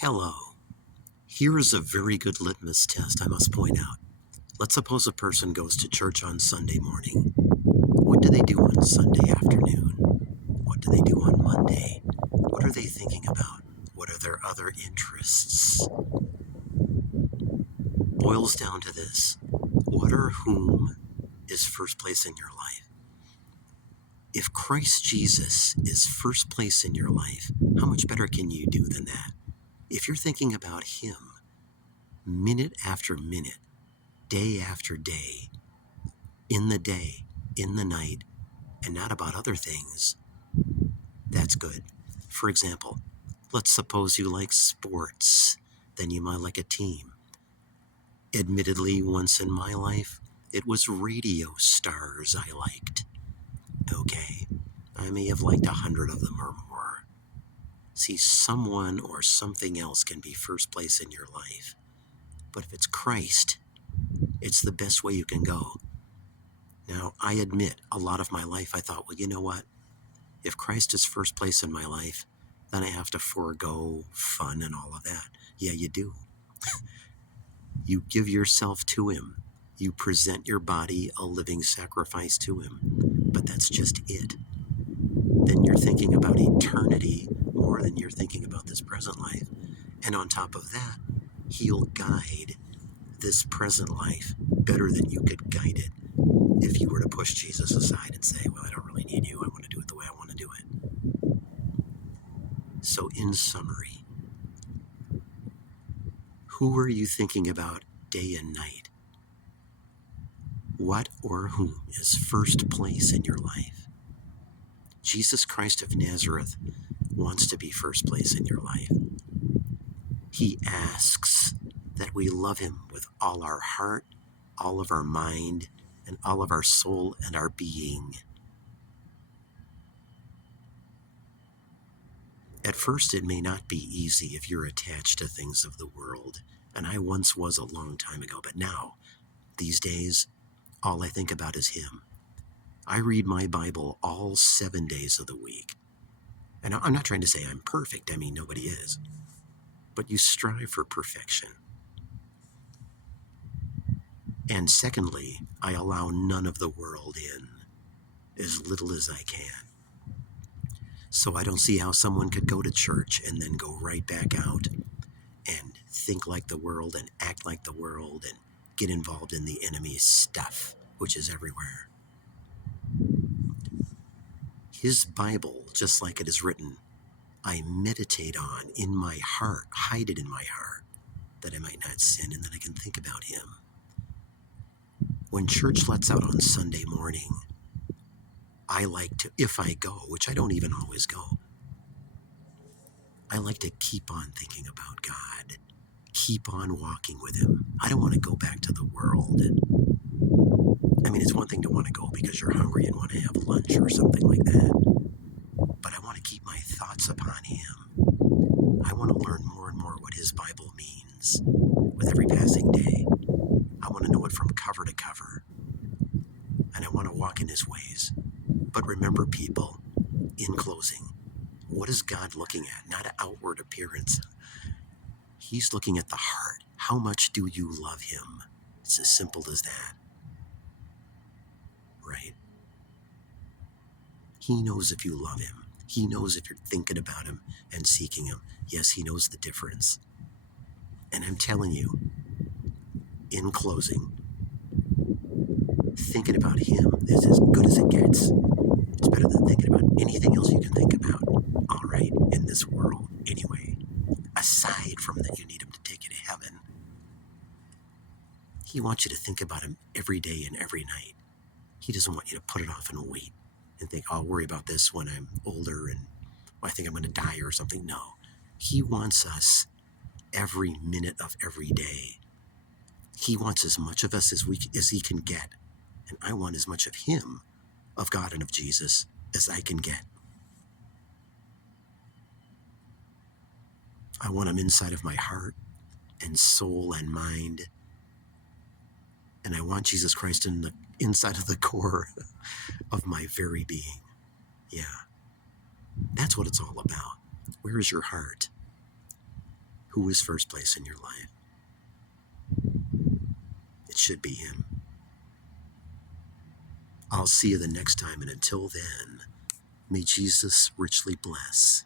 Hello. Here is a very good litmus test, I must point out. Let's suppose a person goes to church on Sunday morning. What do they do on Sunday afternoon? What do they do on Monday? What are they thinking about? What are their other interests? Boils down to this. What or whom is first place in your life? If Christ Jesus is first place in your life, how much better can you do than that? If you're thinking about Him, minute after minute, day after day, in the night, and not about other things, that's good. For example, let's suppose you like sports, then you might like a team. Admittedly, once in my life, it was radio stars I liked. Okay, I may have liked 100 of them or more. See, someone or something else can be first place in your life. But if it's Christ, it's the best way you can go. Now, I admit, a lot of my life I thought, well, you know what? If Christ is first place in my life, then I have to forego fun and all of that. Yeah, you do. You give yourself to Him. You present your body a living sacrifice to Him. But that's just it. Then you're thinking about eternity more than you're thinking about this present life. And on top of that, He'll guide this present life better than you could guide it if you were to push Jesus aside and say, well, I don't really need you. I want to do it the way I want to do it. So in summary, who are you thinking about day and night? What or whom is first place in your life? Jesus Christ of Nazareth wants to be first place in your life. He asks that we love Him with all our heart, all of our mind, and all of our soul and our being. At first, it may not be easy if you're attached to things of the world, and I once was a long time ago, but now, these days, all I think about is Him. I read my Bible all 7 days of the week. And I'm not trying to say I'm perfect. I mean, nobody is. But you strive for perfection. And secondly, I allow none of the world in, as little as I can. So I don't see how someone could go to church and then go right back out and think like the world and act like the world and get involved in the enemy's stuff, which is everywhere. His Bible, just like it is written, I meditate on in my heart, hide it in my heart, that I might not sin, and that I can think about Him. When church lets out on Sunday morning, I like to, if I go, which I don't even always go, I like to keep on thinking about God, keep on walking with Him. I don't want to go back to the world. I mean, it's one thing to want to go because you're hungry and want to have lunch or something like that, but I want to keep my thoughts upon Him. I want to learn more and more what His Bible means with every passing day. I want to know it from cover to cover, and I want to walk in His ways. But remember, people, in closing, what is God looking at? Not an outward appearance. He's looking at the heart. How much do you love Him? It's as simple as that. Right? He knows if you love Him. He knows if you're thinking about Him and seeking Him. Yes, He knows the difference. And I'm telling you, in closing, thinking about Him is as good as it gets. It's better than thinking about anything else you can think about. All right, in this world, anyway. Aside from that, you need Him to take you to heaven. He wants you to think about Him every day and every night. He doesn't want you to put it off and wait and think, I'll worry about this when I'm older and I think I'm going to die or something. No, He wants us every minute of every day. He wants as much of us as He can get. And I want as much of Him, of God and of Jesus, as I can get. I want Him inside of my heart and soul and mind. And I want Jesus Christ in the inside of the core of my very being. Yeah. That's what it's all about. Where is your heart? Who is first place in your life? It should be Him. I'll see you the next time, and until then, may Jesus richly bless.